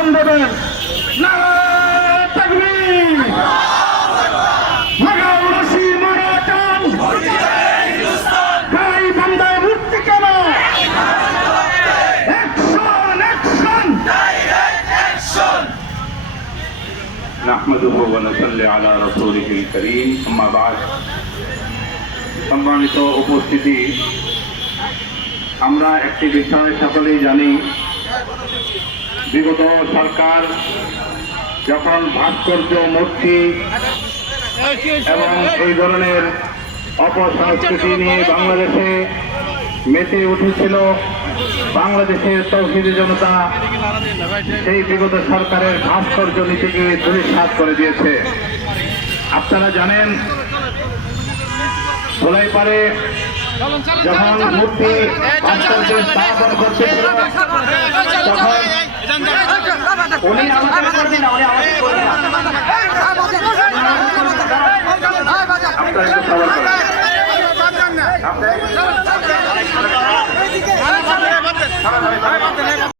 ভাষণ দেবেন। নারায়ে তাকবীর, লাগাও রশি মারা টান, গাই বান্দায় মূর্তি কেন, অ্যাকশন অ্যাকশন। নাহমাদুহু ওয়া নুসাল্লি আলা রাসূলিহিল কারীম, আম্মা বা'দ। সম্মানিত উপস্থিতি, আমরা একটি বিষয় সকলেই জানি, বিগত সরকার যখন ভাস্কর্য, মূর্তি এবং এই ধরনের অপসংস্কৃতি নিয়ে বাংলাদেশে মেতে উঠেছিল, বাংলাদেশের তৌহিদি জনতা সেই বিগত সরকারের ভাস্কর্য নীতিকে ধূলিসাৎ করে দিয়েছে। আপনারা জানেন, ধুলাইপাড়ে যখন মূর্তি ভাস্কর্য স্থাপন করতেছিল, তখন উনি আমাদের করবেন না, উনি আমাদের করবেন না। আপনারা একটু সবার করেন।